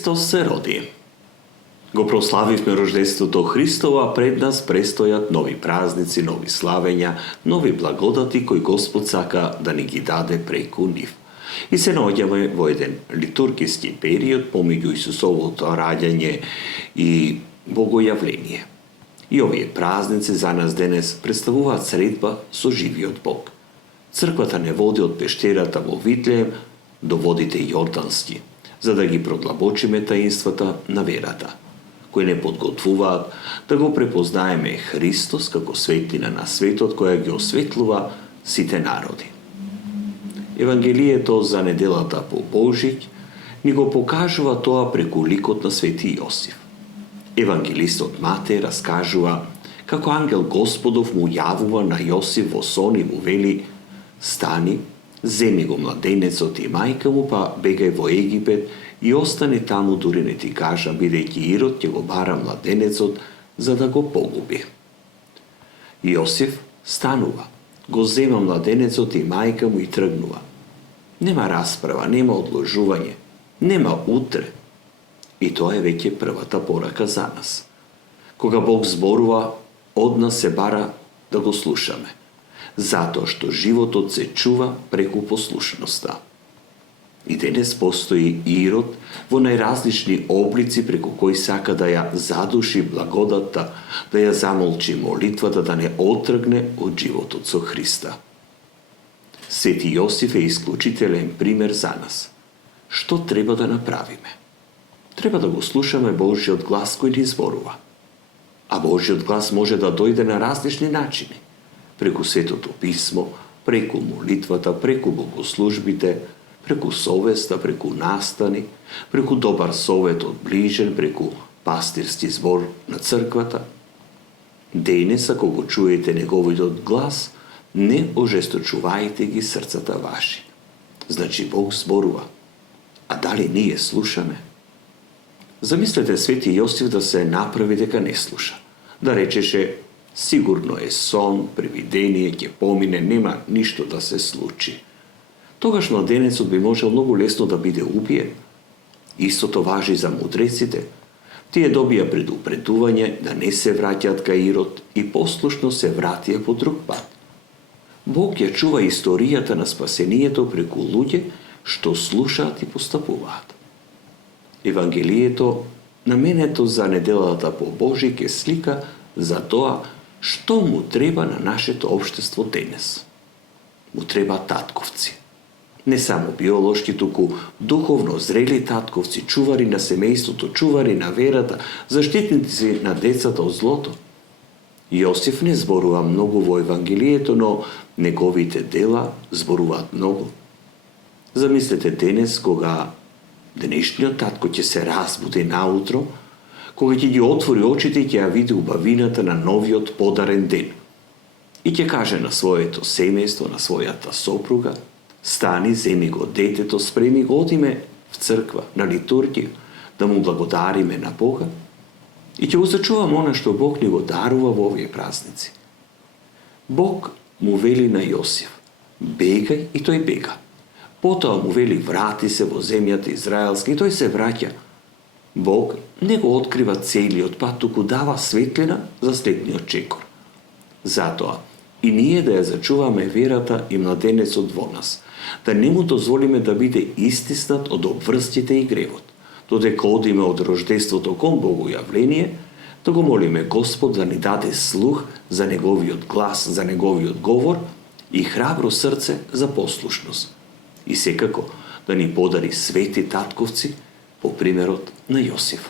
Христос се роди. Го прославивме рождеството Христово, а пред нас престојат нови празници, нови славења, нови благодати кои Господ сака да ни ги даде преку нив. И се наоѓаме во еден литургиски период помеѓу Исусовото раѓање и Богојавление. И овие празници за нас денес представуваат средба со живиот Бог. Црквата не води од пештерата во Витлеем до водите Јордански, за да ги продлабочиме таинствата на верата, кои не подготвуваат да го препознаеме Христос како светлина на светот која ги осветлува сите народи. Евангелието за неделата по Божик ни го покажува тоа преку ликот на свети Јосиф. Евангелистот Матеј раскажува како ангел Господов му јавува на Јосиф во сон и му вели: "Стани, земи го младенецот и мајка му, па бегај во Египет и остани таму, дури не ти кажам, бидејќи Ирод ќе го бара младенецот за да го погуби." Јосиф станува, го зема младенецот и мајка му и тргнува. Нема расправа, нема одложување, нема утре. И тоа е веќе првата порака за нас. Кога Бог зборува, од нас се бара да го слушаме, затоа што животот се чува преку послушноста. И денес постои Ирод во најразлични облици преку кои сака да ја задуши благодатта, да ја замолчи молитвата, да не отргне од животот со Христа. Свети Јосиф е исклучителен пример за нас. Што треба да направиме? Треба да го слушаме Божиот глас кој ни зборува. А Божиот глас може да дојде на различни начини. Преку Светото писмо, преку молитвата, преку богослужбите, преку совеста, преку настани, преку добар совет од ближен, преку пастирски збор на црквата. Денес, ако го чуете неговиот глас, не ожесточувајте ги срцата ваши. Значи Бог зборува. А дали ние слушаме? Замислете свети Јосиф да се направи дека не слуша. Да речеше: "Сигурно е сон, привидение, ќе помине, нема ништо да се случи." Тогаш младенецот би можел многу лесно да биде убиен. Истото важи за мудреците. Тие добија предупредување да не се враќаат кај Ирод и послушно се вратија по друг пат. Бог ја чува историјата на спасението преку луѓе што слушаат и постапуваат. Евангелието, наменето за неделата по Божик, е слика за тоа што му треба на нашето општество денес. Му треба татковци. Не само биолошки, туку духовно зрели татковци, чувари на семејството, чувари на верата, заштитници на децата од злото. Јосиф не зборува многу во Евангелието, но неговите дела зборуваат многу. Замислете денес, кога денешниот татко ќе се разбуди наутро, кога ќе ги отвори очите и ќе ја види убавината на новиот подарен ден. И ќе каже на своето семејство, на својата сопруга: "Стани, земи го детето, спреми го, одиме в црква, на литургија, да му благодариме на Бога и ќе го зачуваме она што Бог ни го дарува во овие празници." Бог му вели на Јосиф: "Бегај", и тој бега. Потоа му вели: "Врати се во земјата израелска", и тој се враќа. Бог не го открива целиот пат, туку дава светлина за следниот чекор. Затоа и ние да ја зачуваме верата и младенецот во нас, да не му дозволиме да биде истиснат од обврстите и гревот, додека одиме од рождеството кон Богојавление, да го молиме Господ да ни даде слух за неговиот глас, за неговиот говор и храбро срце за послушност. И секако да ни подари свети татковци по примерот на Јосиф.